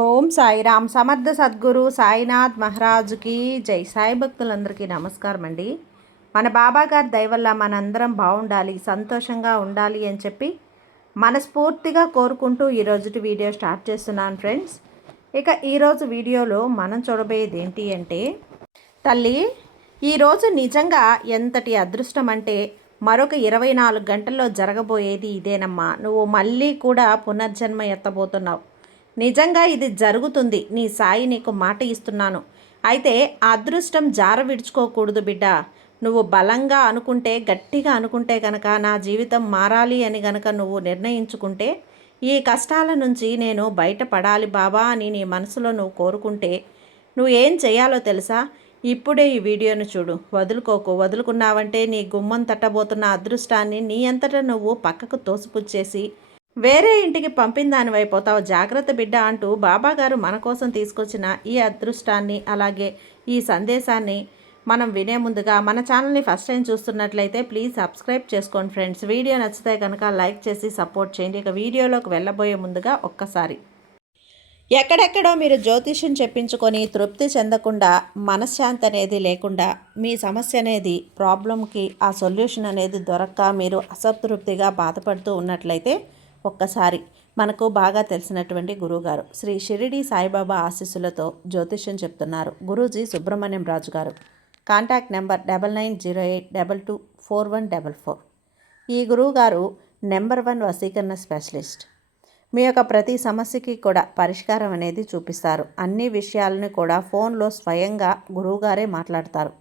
ఓం సాయిరామ్ సమర్థ సద్గురు సాయినాథ్ మహారాజుకి జై. సాయి భక్తులందరికీ నమస్కారం అండి. మన బాబా గారి దయ వల్ల మనందరం బాగుండాలి, సంతోషంగా ఉండాలి అని చెప్పి మనస్ఫూర్తిగా కోరుకుంటూ ఈరోజుటి వీడియో స్టార్ట్ చేస్తున్నాను ఫ్రెండ్స్. ఇక ఈరోజు వీడియోలో మనం చూడబోయేది ఏంటి అంటే, తల్లి ఈరోజు నిజంగా ఎంతటి అదృష్టం అంటే, మరొక 24 గంటల్లో జరగబోయేది ఇదేనమ్మా. నువ్వు మళ్ళీ కూడా పునర్జన్మ ఎత్తబోతున్నావు. నిజంగా ఇది జరుగుతుంది. నీ సాయి నీకు మాట ఇస్తున్నాను. అయితే ఆ అదృష్టం జార విడుచుకోకూడదు బిడ్డ. నువ్వు బలంగా అనుకుంటే, గట్టిగా అనుకుంటే కనుక, నా జీవితం మారాలి అని గనక నువ్వు నిర్ణయించుకుంటే, ఈ కష్టాల నుంచి నేను బయటపడాలి బాబా అని నీ మనసులో నువ్వు కోరుకుంటే, నువ్వు ఏం చేయాలో తెలుసా? ఇప్పుడే ఈ వీడియోను చూడు, వదులుకోకు. వదులుకున్నావంటే నీ గుమ్మం తట్టబోతున్న అదృష్టాన్ని నీ అంతటా నువ్వు పక్కకు తోసిపుచ్చేసి వేరే ఇంటికి పంపిన దానివైపోతావు. జాగ్రత్త బిడ్డ అంటూ బాబాగారు మన కోసం తీసుకొచ్చిన ఈ అదృష్టాన్ని, అలాగే ఈ సందేశాన్ని మనం వినే ముందుగా మన ఛానల్ని ఫస్ట్ టైం చూస్తున్నట్లయితే ప్లీజ్ సబ్స్క్రైబ్ చేసుకోండి ఫ్రెండ్స్. వీడియో నచ్చితే కనుక లైక్ చేసి సపోర్ట్ చేయండి. ఇక వీడియోలోకి వెళ్ళబోయే ముందుగా ఒక్కసారి, ఎక్కడెక్కడో మీరు జ్యోతిష్యం చెప్పించుకొని తృప్తి చెందకుండా, మనశ్శాంతి అనేది లేకుండా, మీ సమస్య అనేది ప్రాబ్లంకి ఆ సొల్యూషన్ అనేది దొరక్క మీరు అసంతృప్తిగా బాధపడుతూ ఉన్నట్లయితే ఒక్కసారి మనకు బాగా తెలిసినటువంటి గురువుగారు శ్రీ షిరిడి సాయిబాబా ఆశీస్సులతో జ్యోతిష్యం చెప్తున్నారు గురూజీ సుబ్రహ్మణ్యం రాజు గారు. Contact number 9908224144. ఈ గురువుగారు నెంబర్ 1 వశీకరణ స్పెషలిస్ట్. మీ యొక్క ప్రతి సమస్యకి కూడా పరిష్కారం అనేది చూపిస్తారు. అన్ని విషయాలను కూడా ఫోన్లో స్వయంగా గురువుగారే మాట్లాడతారు.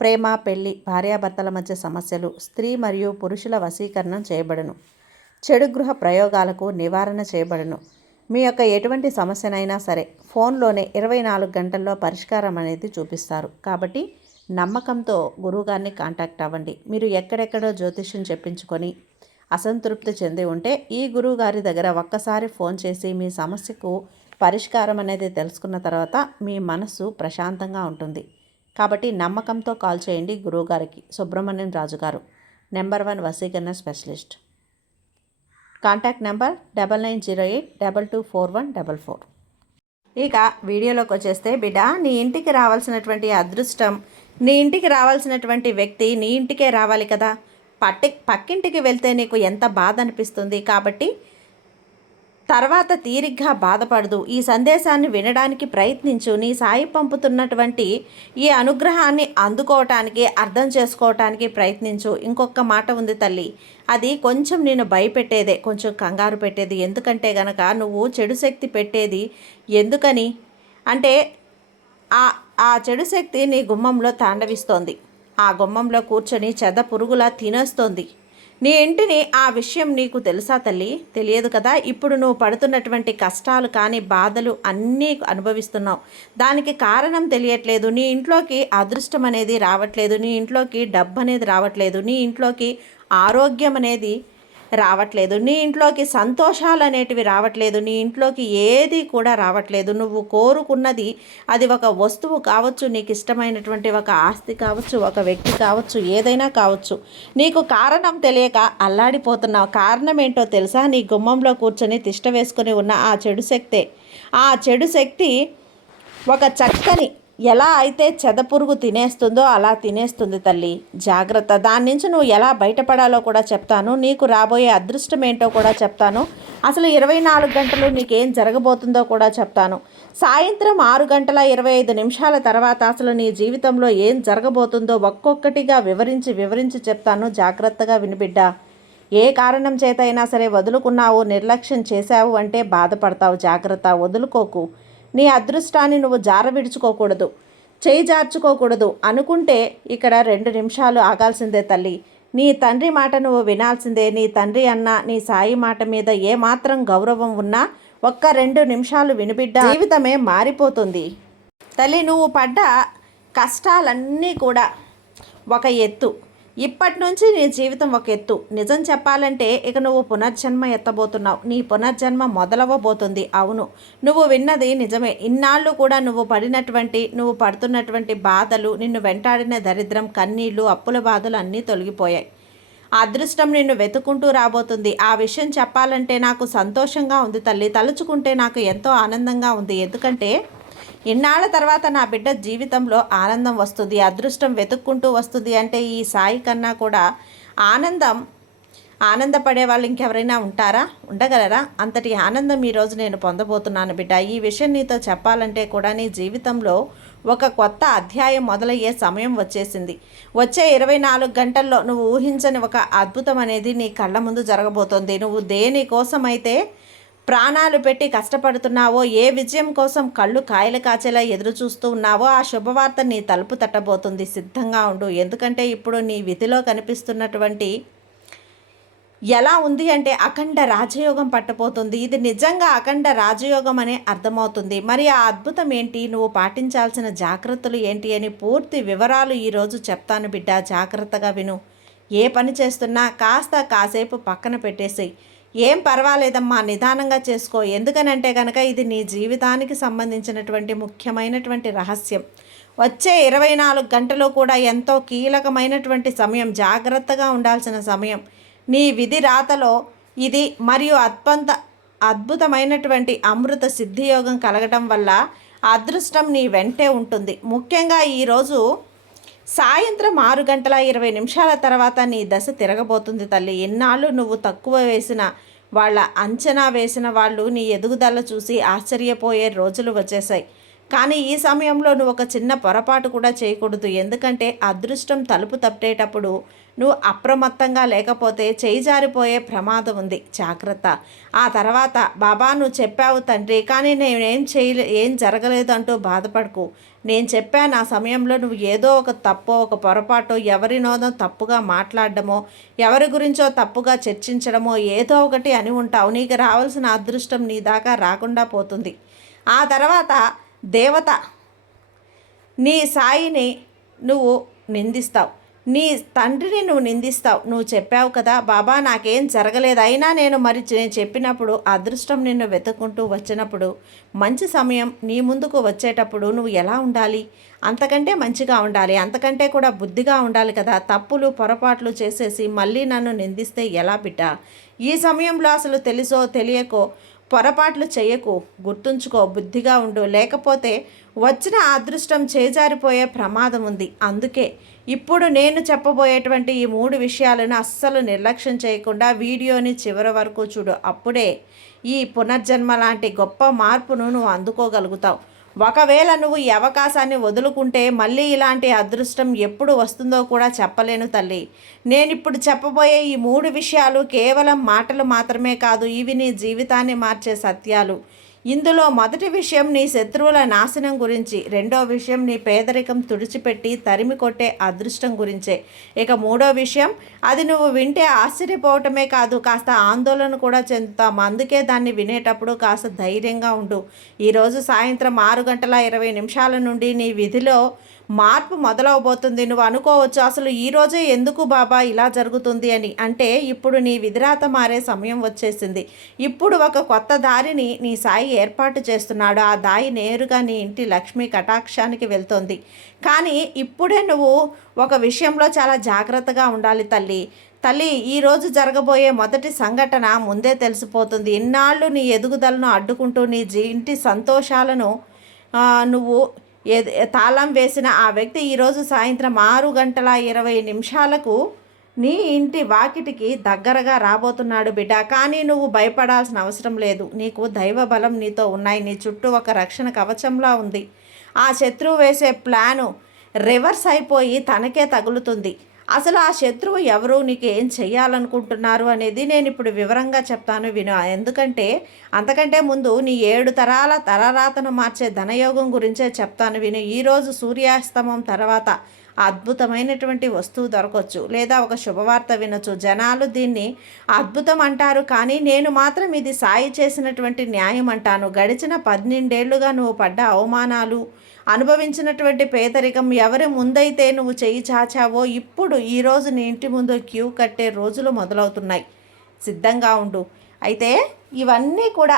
ప్రేమ, పెళ్లి, భార్యాభర్తల మధ్య సమస్యలు, స్త్రీ మరియు పురుషుల వశీకరణం చేయబడును. చెడు గృహ ప్రయోగాలకు నివారణ చేయబడును. మీ యొక్క ఎటువంటి సమస్యనైనా సరే ఫోన్లోనే 24 గంటల్లో పరిష్కారం అనేది చూపిస్తారు. కాబట్టి నమ్మకంతో గురువుగారిని కాంటాక్ట్ అవ్వండి. మీరు ఎక్కడెక్కడో జ్యోతిష్యం చెప్పించుకొని అసంతృప్తి చెంది ఉంటే ఈ గురువుగారి దగ్గర ఒక్కసారి ఫోన్ చేసి మీ సమస్యకు పరిష్కారం అనేది తెలుసుకున్న తర్వాత మీ మనస్సు ప్రశాంతంగా ఉంటుంది. కాబట్టి నమ్మకంతో కాల్ చేయండి గురువుగారికి. సుబ్రహ్మణ్యం రాజు గారు, నెంబర్ 1 వశీకరణ స్పెషలిస్ట్. Contact number 9908224144. ఇక వీడియోలోకి వచ్చేస్తే, బిడ్డ నీ ఇంటికి రావాల్సినటువంటి అదృష్టం, నీ ఇంటికి రావాల్సినటువంటి వ్యక్తి నీ ఇంటికే రావాలి కదా. పక్కింటికి వెళ్తే నీకు ఎంత బాధ అనిపిస్తుంది. కాబట్టి తర్వాత తీరిగ్గా బాధపడదు. ఈ సందేశాన్ని వినడానికి ప్రయత్నించు. నీ సాయి పంపుతున్నటువంటి ఈ అనుగ్రహాన్ని అందుకోవటానికి, అర్థం చేసుకోవటానికి ప్రయత్నించు. ఇంకొక మాట ఉంది తల్లి, అది కొంచెం నేను భయపెట్టేదే, కొంచెం కంగారు పెట్టేది. ఎందుకంటే గనక నువ్వు చెడు శక్తి పెట్టేది ఎందుకని అంటే, ఆ చెడు శక్తి నీ గుమ్మంలో తాండవిస్తోంది. ఆ గుమ్మంలో కూర్చొని చెద పురుగులా తినేస్తోంది నీ ఇంటిని. ఆ విషయం నీకు తెలుసా తల్లి? తెలియదు కదా. ఇప్పుడు నువ్వు పడుతున్నటువంటి కష్టాలు కానీ, బాధలు అన్నీ అనుభవిస్తున్నావు. దానికి కారణం తెలియట్లేదు. నీ ఇంట్లోకి అదృష్టం అనేది రావట్లేదు, నీ ఇంట్లోకి డబ్బు అనేది రావట్లేదు, నీ ఇంట్లోకి ఆరోగ్యం అనేది రావట్లేదు, నీ ఇంట్లోకి సంతోషాలు అనేటివి రావట్లేదు, నీ ఇంట్లోకి ఏది కూడా రావట్లేదు. నువ్వు కోరుకున్నది అది ఒక వస్తువు కావచ్చు, నీకు ఇష్టమైనటువంటి ఒక ఆస్తి కావచ్చు, ఒక వ్యక్తి కావచ్చు, ఏదైనా కావచ్చు. నీకు కారణం తెలియక అల్లాడిపోతున్నావు. కారణం ఏంటో తెలుసా? నీ గుమ్మంలో కూర్చొని తిష్ట వేసుకొని ఉన్న ఆ చెడు శక్తే. ఆ చెడు శక్తి ఒక చక్కని ఎలా అయితే చెదపురుగు తినేస్తుందో అలా తినేస్తుంది తల్లి. జాగ్రత్త. దాని నుంచి నువ్వు ఎలా బయటపడాలో కూడా చెప్తాను. నీకు రాబోయే అదృష్టం ఏంటో కూడా చెప్తాను. అసలు 24 గంటలు నీకేం జరగబోతుందో కూడా చెప్తాను. సాయంత్రం 6:25 తర్వాత అసలు నీ జీవితంలో ఏం జరగబోతుందో ఒక్కొక్కటిగా వివరించి చెప్తాను. జాగ్రత్తగా వినిబిడ్డా. ఏ కారణం చేత అయినా సరే వదులుకున్నావు, నిర్లక్ష్యం చేశావు అంటే బాధపడతావు. జాగ్రత్త. వదులుకోకు. నీ అదృష్టాన్ని నువ్వు జార విడుచుకోకూడదు, చేయి జార్చుకోకూడదు. అనుకుంటే ఇక్కడ 2 నిమిషాలు ఆగాల్సిందే తల్లి. నీ తండ్రి మాట నువ్వు వినాల్సిందే. నీ తండ్రి అన్న నీ సాయి మాట మీద ఏమాత్రం గౌరవం ఉన్నా ఒక్క 2 నిమిషాలు వినిబిడ్డ, జీవితమే మారిపోతుంది తల్లి. నువ్వు పడ్డ కష్టాలన్నీ కూడా ఒక ఎత్తు. ఇప్పటి నుంచి నీ జీవితం ఒక ఎత్తు. నిజం చెప్పాలంటే ఇక నువ్వు పునర్జన్మ ఎత్తబోతున్నావు. నీ పునర్జన్మ మొదలవ్వబోతుంది. అవును, నువ్వు విన్నది నిజమే. ఇన్నాళ్ళు కూడా నువ్వు పడుతున్నటువంటి బాధలు, నిన్ను వెంటాడిన దరిద్రం, కన్నీళ్లు, అప్పుల బాధలు అన్నీ తొలగిపోయాయి. అదృష్టం నిన్ను వెతుకుంటూ రాబోతుంది. ఆ విషయం చెప్పాలంటే నాకు సంతోషంగా ఉంది తల్లి. తలుచుకుంటే నాకు ఎంతో ఆనందంగా ఉంది. ఎందుకంటే ఇన్నాళ్ళ తర్వాత నా బిడ్డ జీవితంలో ఆనందం వస్తుంది, అదృష్టం వెతుక్కుంటూ వస్తుంది అంటే ఈ సాయి కన్నా కూడా ఆనందం ఆనందపడే వాళ్ళు ఇంకెవరైనా ఉంటారా? ఉండగలరా? అంతటి ఆనందం ఈరోజు నేను పొందబోతున్నాను బిడ్డ. ఈ విషయం నీతో చెప్పాలంటే కూడా నీ జీవితంలో ఒక కొత్త అధ్యాయం మొదలయ్యే సమయం వచ్చేసింది. వచ్చే 24 గంటల్లో నువ్వు ఊహించని ఒక అద్భుతం అనేది నీ కళ్ళ ముందు జరగబోతోంది. నువ్వు దేనికోసమైతే ప్రాణాలు పెట్టి కష్టపడుతున్నావో, ఏ విజయం కోసం కళ్ళు కాయలు కాచేలా ఎదురు చూస్తూ ఉన్నావో ఆ శుభవార్త నీ తలుపు తట్టబోతుంది. సిద్ధంగా ఉండు. ఎందుకంటే ఇప్పుడు నీ విధిలో కనిపిస్తున్నటువంటి ఎలా ఉంది అంటే అఖండ రాజయోగం పట్టబోతుంది. ఇది నిజంగా అఖండ రాజయోగం అనే అర్థమవుతుంది. మరి ఆ అద్భుతం ఏంటి, నువ్వు పాటించాల్సిన జాగ్రత్తలు ఏంటి అని పూర్తి వివరాలు ఈరోజు చెప్తాను బిడ్డ. జాగ్రత్తగా విను. ఏ పని చేస్తున్నా కాసేపు పక్కన పెట్టేసేయి. ఏం పర్వాలేదమ్మా, నిదానంగా చేసుకో. ఎందుకనంటే కనుక ఇది నీ జీవితానికి సంబంధించినటువంటి ముఖ్యమైనటువంటి రహస్యం. వచ్చే 24 గంటలు కూడా ఎంతో కీలకమైనటువంటి సమయం, జాగ్రత్తగా ఉండాల్సిన సమయం. నీ విధి రాతలో ఇది మరియు అద్భుతమైనటువంటి అమృత సిద్ధియోగం కలగటం వల్ల అదృష్టం నీ వెంటే ఉంటుంది. ముఖ్యంగా ఈరోజు సాయంత్రం 6:20 తర్వాత నీ దశ తిరగబోతుంది తల్లి. ఎన్నాళ్ళు నువ్వు తక్కువ వేసిన వాళ్ళ అంచనా వేసిన వాళ్ళు నీ ఎదుగుదల చూసి ఆశ్చర్యపోయే రోజులు వచ్చేసాయి. కానీ ఈ సమయంలో నువ్వు ఒక చిన్న పొరపాటు కూడా చేయకూడదు. ఎందుకంటే అదృష్టం తలుపు తప్పేటప్పుడు నువ్వు అప్రమత్తంగా లేకపోతే చేయి జారిపోయే ప్రమాదం ఉంది. జాగ్రత్త. ఆ తర్వాత బాబా నువ్వు చెప్పావు తండ్రి, కానీ ఏం జరగలేదు అంటూ బాధపడకు. నేను చెప్పాను ఆ సమయంలో నువ్వు ఏదో ఒక తప్పో ఒక పొరపాటో ఎవరినోదో తప్పుగా మాట్లాడడమో ఎవరి గురించో తప్పుగా చర్చించడమో ఏదో ఒకటి అని ఉంటావు. నీకు రావాల్సిన అదృష్టం నీ దాకా రాకుండా పోతుంది. ఆ తర్వాత దేవత నీ సాయిని నువ్వు నిందిస్తావు, నీ తండ్రిని నువ్వు నిందిస్తావు. నువ్వు చెప్పావు కదా బాబా నాకేం జరగలేదు, అయినా నేను చెప్పినప్పుడు అదృష్టం నిన్ను వెతుక్కుంటూ వచ్చినప్పుడు మంచి సమయం నీ ముందుకు వచ్చేటప్పుడు నువ్వు ఎలా ఉండాలి? అంతకంటే మంచిగా ఉండాలి, అంతకంటే కూడా బుద్ధిగా ఉండాలి కదా. తప్పులు పొరపాట్లు చేసేసి మళ్ళీ నన్ను నిందిస్తే ఎలా బిడ్డ? ఈ సమయంలో అసలు తెలుసో తెలియకో పొరపాట్లు చేయకు. గుర్తుంచుకో, బుద్ధిగా ఉండు. లేకపోతే వచ్చిన అదృష్టం చేజారిపోయే ప్రమాదం ఉంది. అందుకే ఇప్పుడు నేను చెప్పబోయేటువంటి ఈ 3 విషయాలను అస్సలు నిర్లక్ష్యం చేయకుండా వీడియోని చివరి వరకు చూడు. అప్పుడే ఈ పునర్జన్మ లాంటి గొప్ప మార్పును నువ్వు అందుకోగలుగుతావు. ఒకవేళ నువ్వు ఈ అవకాశాన్ని వదులుకుంటే మళ్ళీ ఇలాంటి అదృష్టం ఎప్పుడు వస్తుందో కూడా చెప్పలేను తల్లి. నేనిప్పుడు చెప్పబోయే ఈ 3 విషయాలు కేవలం మాటలు మాత్రమే కాదు, ఇవి నీ జీవితాన్ని మార్చే సత్యాలు. ఇందులో మొదటి విషయం నీ శత్రువుల నాశనం గురించి, రెండో విషయం నీ పేదరికం తుడిచిపెట్టి తరిమి కొట్టే అదృష్టం గురించే, ఇక మూడో విషయం అది నువ్వు వింటే ఆశ్చర్యపోవటమే కాదు కాస్త ఆందోళన కూడా చెందుతాం. అందుకే దాన్ని వినేటప్పుడు కాస్త ధైర్యంగా ఉండు. ఈరోజు సాయంత్రం 6:20 నుండి నీ విధిలో మార్పు మొదలవబోతుంది. నువ్వు అనుకోవచ్చు అసలు ఈరోజే ఎందుకు బాబా ఇలా జరుగుతుంది అని. అంటే ఇప్పుడు నీ విధిరాత మారే సమయం వచ్చేసింది. ఇప్పుడు ఒక కొత్త దారిని నీ సాయి ఏర్పాటు చేస్తున్నాడు. ఆ దారి నేరుగా నీ ఇంటి లక్ష్మీ కటాక్షానికి వెళ్తోంది. కానీ ఇప్పుడే నువ్వు ఒక విషయంలో చాలా జాగ్రత్తగా ఉండాలి తల్లి. ఈరోజు జరగబోయే మొదటి సంఘటన ముందే తెలిసిపోతుంది. ఇన్నాళ్ళు నీ ఎదుగుదలను అడ్డుకుంటూ నీ ఇంటి సంతోషాలను నువ్వు తాళం వేసిన ఆ వ్యక్తి ఈరోజు సాయంత్రం 6:20 నీ ఇంటి వాకిటికి దగ్గరగా రాబోతున్నాడు బిడ్డ. కానీ నువ్వు భయపడాల్సిన అవసరం లేదు. నీకు దైవ బలం నీతో ఉన్నాయి. నీ చుట్టూ ఒక రక్షణ కవచంలా ఉంది. ఆ శత్రువు వేసే ప్లాను రివర్స్ అయిపోయి తనకే తగులుతుంది. అసలు ఆ శత్రువు ఎవరు, నీకు ఏం చెయ్యాలనుకుంటున్నారు అనేది నేను ఇప్పుడు వివరంగా చెప్తాను విను. ఎందుకంటే అంతకంటే ముందు నీ 7 తరాల తలరాతను మార్చే ధనయోగం గురించే చెప్తాను విను. ఈరోజు సూర్యాస్తమం తర్వాత అద్భుతమైనటువంటి వస్తువు దొరకవచ్చు, లేదా ఒక శుభవార్త వినొచ్చు. జనాలు దీన్ని అద్భుతం అంటారు, కానీ నేను మాత్రం ఇది సాయి చేసినటువంటి న్యాయం అంటాను. గడిచిన 12 ఏళ్లుగా నువ్వు పడ్డ అవమానాలు, అనుభవించినటువంటి పేదరికం, ఎవరి ముందైతే నువ్వు చేయి చాచావో ఇప్పుడు ఈరోజు నీ ఇంటి ముందు క్యూ కట్టే రోజులు మొదలవుతున్నాయి. సిద్ధంగా ఉండు. అయితే ఇవన్నీ కూడా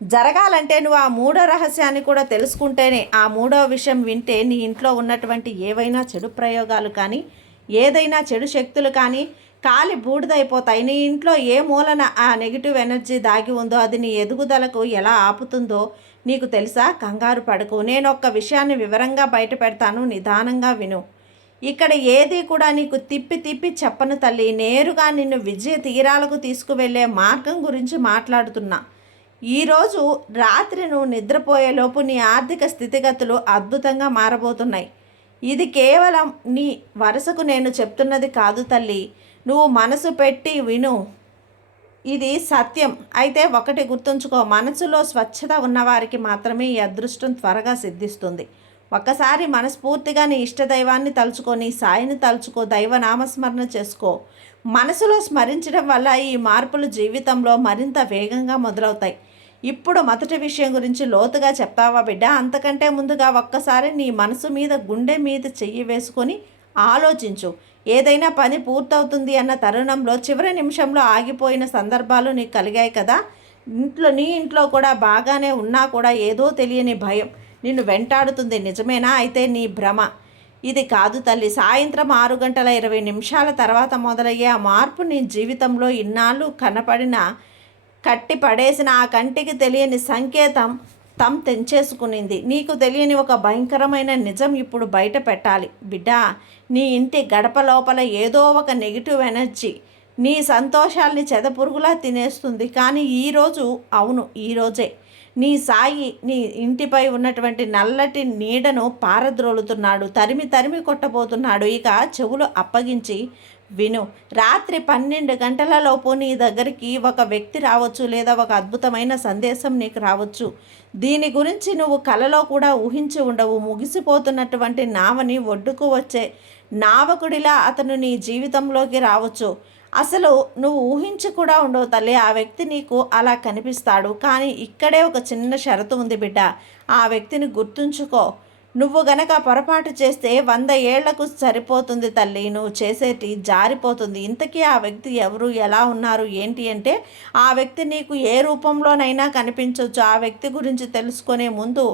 జరగాలంటే నువ్వు ఆ 3వ రహస్యాన్ని కూడా తెలుసుకుంటేనే, ఆ 3వ విషయం వింటే నీ ఇంట్లో ఉన్నటువంటి ఏవైనా చెడు ప్రయోగాలు కానీ ఏదైనా చెడు శక్తులు కానీ కాలి బూడిదైపోతాయి. నీ ఇంట్లో ఏ మూలన ఆ నెగిటివ్ ఎనర్జీ దాగి ఉందో అది నీ ఎదుగుదలకు ఎలా ఆపుతుందో నీకు తెలుసా? కంగారు పడకు. నేను ఒక్క విషయాన్ని వివరంగా బయట పెడతాను, నిదానంగా విను. ఇక్కడ ఏది కూడా నీకు తిప్పి తిప్పి చెప్పను తల్లి. నేరుగా నిన్ను విజయ తీరాలకు తీసుకువెళ్ళే మార్గం గురించి మాట్లాడుతున్నా. ఈరోజు రాత్రి నువ్వు నిద్రపోయేలోపు నీ ఆర్థిక స్థితిగతులు అద్భుతంగా మారబోతున్నాయి. ఇది కేవలం నీ వరుసకు నేను చెప్తున్నది కాదు తల్లి. నువ్వు మనసు పెట్టి విను, ఇది సత్యం. అయితే ఒకటి గుర్తుంచుకో, మనసులో స్వచ్ఛత ఉన్నవారికి మాత్రమే ఈ అదృష్టం త్వరగా సిద్ధిస్తుంది. ఒక్కసారి మనస్ఫూర్తిగా నీ ఇష్టదైవాన్ని తలుచుకో, నీ సాయిని తలుచుకో, దైవ నామస్మరణ చేసుకో. మనసులో స్మరించడం వల్ల ఈ మార్పులు జీవితంలో మరింత వేగంగా మొదలవుతాయి. ఇప్పుడు మొదటి విషయం గురించి లోతుగా చెప్తావా బిడ్డ? అంతకంటే ముందుగా ఒక్కసారి నీ మనసు మీద గుండె మీద చెయ్యి వేసుకొని ఆలోచించు. ఏదైనా పని పూర్తవుతుంది అన్న తరుణంలో చివరి నిమిషంలో ఆగిపోయిన సందర్భాలు నీకు కలిగాయి కదా? నీ ఇంట్లో కూడా బాగానే ఉన్నా కూడా ఏదో తెలియని భయం నిన్ను వెంటాడుతుంది. నిజమేనా? అయితే నీ భ్రమ ఇది కాదు తల్లి. సాయంత్రం 6:20 తర్వాత మొదలయ్యే ఆ మార్పు నీ జీవితంలో ఇన్నాళ్ళు కనపడిన కట్టి పడేసిన ఆ కంటికి తెలియని సంకేతం తెంచేసుకునింది. నీకు తెలియని ఒక భయంకరమైన నిజం ఇప్పుడు బయట పెట్టాలి బిడ్డ. నీ ఇంటి గడప లోపల ఏదో ఒక నెగిటివ్ ఎనర్జీ నీ సంతోషాల్ని చెదపురుగులా తినేస్తుంది. కానీ ఈరోజు, అవును ఈరోజే, నీ సాయి నీ ఇంటిపై ఉన్నటువంటి నల్లటి నీడను పారద్రోలుతున్నాడు, తరిమి తరిమి కొట్టబోతున్నాడు. ఇక చెవులు అప్పగించి విను. రాత్రి 12 గంటలలోపు నీ దగ్గరికి ఒక వ్యక్తి రావచ్చు, లేదా ఒక అద్భుతమైన సందేశం నీకు రావచ్చు. దీని గురించి నువ్వు కలలో కూడా ఊహించి ఉండవు. ముగిసిపోతున్నటువంటి నావని ఒడ్డుకు వచ్చే నావకుడిలా అతను నీ జీవితంలోకి రావచ్చు. అసలు నువ్వు ఊహించి కూడా ఉండవు తల్లి. ఆ వ్యక్తి నీకు అలా కనిపిస్తాడు. కానీ ఇక్కడే ఒక చిన్న షరతు ఉంది బిడ్డ. ఆ వ్యక్తిని గుర్తుంచుకో. నువ్వు గనక పొరపాటు చేస్తే 100 ఏళ్లకు సరిపోతుంది తల్లి. నువ్వు చేసేటి జారిపోతుంది. ఇంతకీ ఆ వ్యక్తి ఎవరు, ఎలా ఉన్నారు, ఏంటి అంటే ఆ వ్యక్తి నీకు ఏ రూపంలోనైనా కనిపించవచ్చు. ఆ వ్యక్తి గురించి తెలుసుకునే ముందు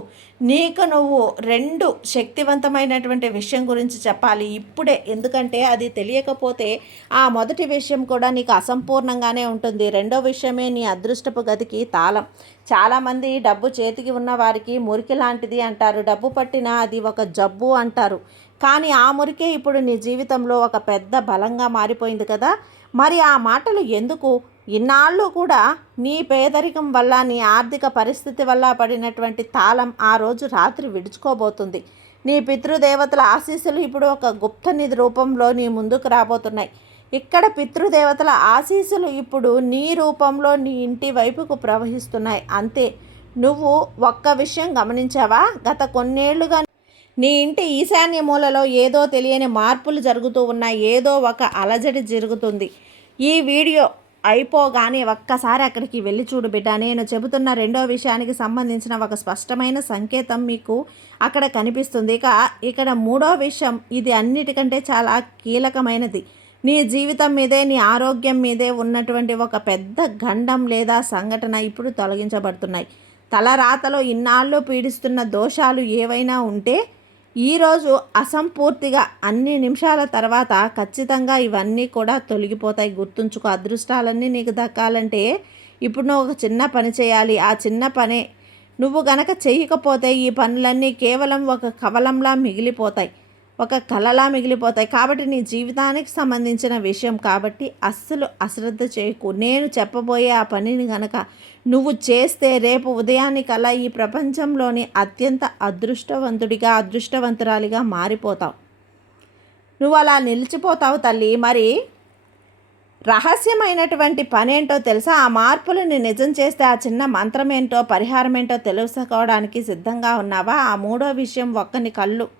నీకు నువ్వు 2 శక్తివంతమైనటువంటి విషయం గురించి చెప్పాలి ఇప్పుడే. ఎందుకంటే అది తెలియకపోతే ఆ మొదటి విషయం కూడా నీకు అసంపూర్ణంగానే ఉంటుంది. రెండో విషయమే నీ అదృష్టపు గదికి తాళం. చాలామంది డబ్బు చేతికి ఉన్న వారికి మురికి లాంటిది అంటారు. డబ్బు పట్టినా అది ఒక జబ్బు అంటారు. కానీ ఆ మురికే ఇప్పుడు నీ జీవితంలో ఒక పెద్ద బలంగా మారిపోయింది కదా. మరి ఆ మాటలు ఎందుకు? ఇన్నాళ్ళు కూడా నీ పేదరికం వల్ల, నీ ఆర్థిక పరిస్థితి వల్ల పడినటువంటి తాళం ఆ రోజు రాత్రి విడుచుకోబోతుంది. నీ పితృదేవతల ఆశీస్సులు ఇప్పుడు ఒక గుప్త నిధి రూపంలో నీ ముందుకు రాబోతున్నాయి. ఇక్కడ పితృదేవతల ఆశీస్సులు ఇప్పుడు నీ రూపంలో నీ ఇంటి వైపుకు ప్రవహిస్తున్నాయి. అంతే. నువ్వు ఒక్క విషయం గమనించావా? గత కొన్నేళ్లుగా నీ ఇంటి ఈశాన్య మూలలో ఏదో తెలియని మార్పులు జరుగుతూ ఉన్నాయి. ఏదో ఒక అలజడి జరుగుతుంది. ఈ వీడియో అయిపోగానే ఒక్కసారి అక్కడికి వెళ్ళి చూడు బిడ్డ. నేను చెబుతున్న రెండో విషయానికి సంబంధించిన ఒక స్పష్టమైన సంకేతం మీకు అక్కడ కనిపిస్తుంది. ఇక్కడ మూడో విషయం, ఇది అన్నిటికంటే చాలా కీలకమైనది. నీ జీవితం మీదే, నీ ఆరోగ్యం మీదే ఉన్నటువంటి ఒక పెద్ద గండం లేదా సంఘటన ఇప్పుడు తొలగించబడుతున్నాయి. తలరాతలో ఇన్నాళ్ళు పీడిస్తున్న దోషాలు ఏవైనా ఉంటే ఈరోజు అసంపూర్తిగా అన్ని నిమిషాల తర్వాత ఖచ్చితంగా ఇవన్నీ కూడా తొలగిపోతాయి. గుర్తుంచుకో. అదృష్టాలన్నీ నీకు దక్కాలంటే ఇప్పుడు నువ్వు ఒక చిన్న పని చేయాలి. ఆ చిన్న పనే నువ్వు గనక చేయకపోతే ఈ పనులన్నీ కేవలం ఒక కవలంలా మిగిలిపోతాయి, ఒక కలలా మిగిలిపోతాయి. కాబట్టి నీ జీవితానికి సంబంధించిన విషయం కాబట్టి అస్సలు అశ్రద్ధ చేయకు. నేను చెప్పబోయే ఆ పనిని గనక నువ్వు చేస్తే రేపు ఉదయానికల్లా ఈ ప్రపంచంలోని అత్యంత అదృష్టవంతుడిగా, అదృష్టవంతురాలిగా మారిపోతావు. నువ్వు అలా నిలిచిపోతావు తల్లి. మరి రహస్యమైనటువంటి పనేంటో తెలుసా? ఆ మార్పులను నిజం చేస్తే ఆ చిన్న మంత్రం ఏంటో, పరిహారం ఏంటో తెలుసుకోవడానికి సిద్ధంగా ఉన్నావా? ఆ మూడో విషయం,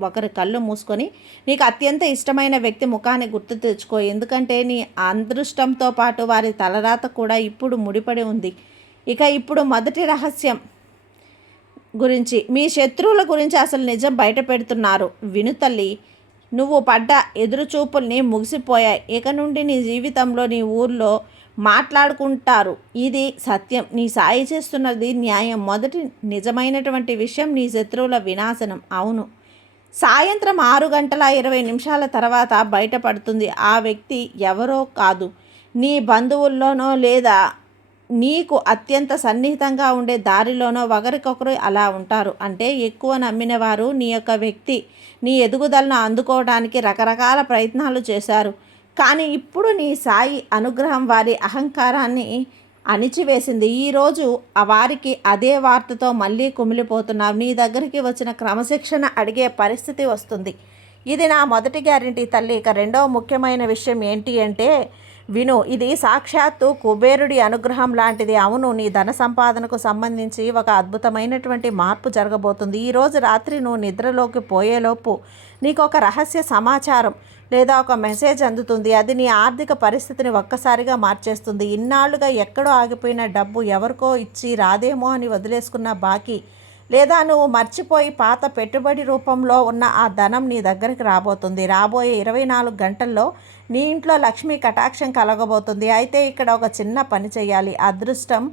ఒకరి కళ్ళు మూసుకొని నీకు అత్యంత ఇష్టమైన వ్యక్తి ముఖాన్ని గుర్తు తెచ్చుకో. ఎందుకంటే నీ అదృష్టంతో పాటు వారి తలరాత కూడా ఇప్పుడు ముడిపడి ఉంది. ఇప్పుడు మొదటి రహస్యం గురించి, మీ శత్రువుల గురించి అసలు నిజం బయట పెడుతున్నారు. విను తల్లి. నువ్వు పడ్డ ఎదురుచూపుల్ని ముగిసిపోయాయి. ఇక నుండి నీ జీవితంలో, నీ ఊర్లో మాట్లాడుకుంటారు. ఇది సత్యం. నీ సాయి చేస్తున్నది న్యాయం. మొదటి నిజమైనటువంటి విషయం నీ శత్రువుల వినాశనం. అవును, సాయంత్రం 6:20 తర్వాత బయటపడుతుంది. ఆ వ్యక్తి ఎవరో కాదు, నీ బంధువుల్లోనో లేదా నీకు అత్యంత సన్నిహితంగా ఉండే దారిలోనో ఒకరికొకరు అలా ఉంటారు. అంటే ఎక్కువ నమ్మిన వారు నీ యొక్క వ్యక్తి నీ ఎదుగుదలను అందుకోవడానికి రకరకాల ప్రయత్నాలు చేశారు. కానీ ఇప్పుడు నీ సాయి అనుగ్రహం వారి అహంకారాన్ని అణిచివేసింది. ఈరోజు వారికి అదే వార్తతో మళ్ళీ కుమిలిపోతున్నావు. నీ దగ్గరికి వచ్చిన క్రమశిక్షణ అడిగే పరిస్థితి వస్తుంది. ఇది నా మొదటి గ్యారెంటీ తల్లి. ఇక రెండవ ముఖ్యమైన విషయం ఏంటి అంటే విను. ఇది సాక్షాత్తు కుబేరుడి అనుగ్రహం లాంటిది. అవును, నీ ధన సంపాదనకు సంబంధించి ఒక అద్భుతమైనటువంటి మార్పు జరగబోతుంది. ఈరోజు రాత్రి నువ్వు నిద్రలోకి పోయేలోపు నీకు ఒక రహస్య సమాచారం లేదా ఒక మెసేజ్ అందుతుంది. అది నీ ఆర్థిక పరిస్థితిని ఒక్కసారిగా మార్చేస్తుంది. ఇన్నాళ్లుగా ఎక్కడో ఆగిపోయిన డబ్బు, ఎవరికో ఇచ్చి రాదేమో అని వదిలేసుకున్న బాకీ, లేదా నువ్వు మర్చిపోయి పాత పెట్టుబడి రూపంలో ఉన్న ఆ ధనం నీ దగ్గరికి రాబోతుంది. రాబోయే 24 గంటల్లో నీ ఇంట్లో లక్ష్మీ కటాక్షం కలగబోతుంది. అయితే ఇక్కడ ఒక చిన్న పని చేయాలి. అదృష్టం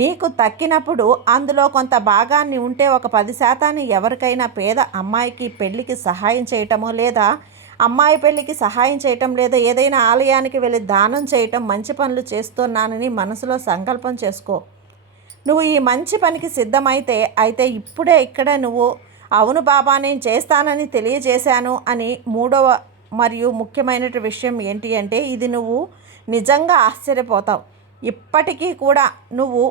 నీకు తక్కినప్పుడు అందులో కొంత భాగాన్ని ఉంటే ఒక 10% ఎవరికైనా పేద అమ్మాయికి పెళ్లికి సహాయం చేయటమో, లేదా అమ్మాయి పెళ్ళికి సహాయం చేయటం, లేదా ఏదైనా ఆలయానికి వెళ్ళి దానం చేయటం, మంచి పనులు చేస్తున్నానని మనసులో సంకల్పం చేసుకో. నువ్వు ఈ మంచి పనికి సిద్ధమైతే ఇప్పుడే ఇక్కడ నువ్వు అవును బాబా నేను చేస్తానని తెలియజేశాను అని. మూడవ మరియు ముఖ్యమైన విషయం ఏంటి అంటే ఇది నువ్వు నిజంగా ఆశ్చర్యపోతావు. ఇప్పటికీ కూడా నువ్వు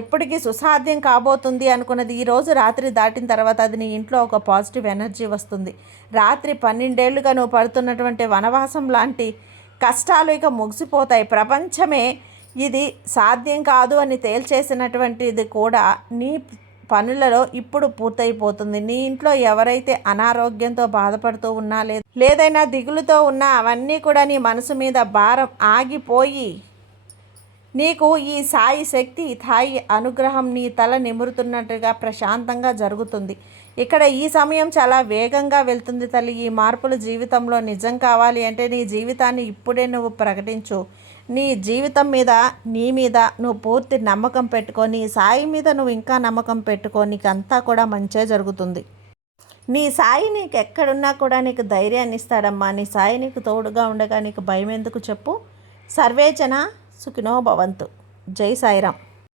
ఎప్పటికీ సుసాధ్యం కాబోతుంది అనుకున్నది ఈరోజు రాత్రి దాటిన తర్వాత అది నీ ఇంట్లో ఒక పాజిటివ్ ఎనర్జీ వస్తుంది. రాత్రి 12 ఏళ్లుగా నువ్వు పడుతున్నటువంటి వనవాసం లాంటి కష్టాలు ఇక ముగిసిపోతాయి. ప్రపంచమే ఇది సాధ్యం కాదు అని తేల్చేసినటువంటిది కూడా నీ పనులలో ఇప్పుడు పూర్తయిపోతుంది. నీ ఇంట్లో ఎవరైతే అనారోగ్యంతో బాధపడుతూ ఉన్నా, లేదైనా దిగులుతో ఉన్నా, అవన్నీ కూడా నీ మనసు మీద భారం ఆగిపోయి నీకు ఈ సాయి శక్తి, సాయి అనుగ్రహం నీ తల నిమురుతున్నట్టుగా ప్రశాంతంగా జరుగుతుంది. ఇక్కడ ఈ సమయం చాలా వేగంగా వెళ్తుంది తల్లి. ఈ మార్పులు జీవితంలో నిజం కావాలి అంటే నీ జీవితాన్ని ఇప్పుడే నువ్వు ప్రకటించు. నీ జీవితం మీద, నీ మీద నువ్వు పూర్తి నమ్మకం పెట్టుకో. నీ సాయి మీద నువ్వు ఇంకా నమ్మకం పెట్టుకో. నీకు అంతా కూడా మంచే జరుగుతుంది. నీ సాయి నీకు ఎక్కడున్నా కూడా నీకు ధైర్యాన్ని ఇస్తాడమ్మా. నీ సాయి నీకు తోడుగా ఉండగా నీకు భయం ఎందుకు చెప్పు. సర్వేజన సుఖినో భవంతు. జై సాయిరాం.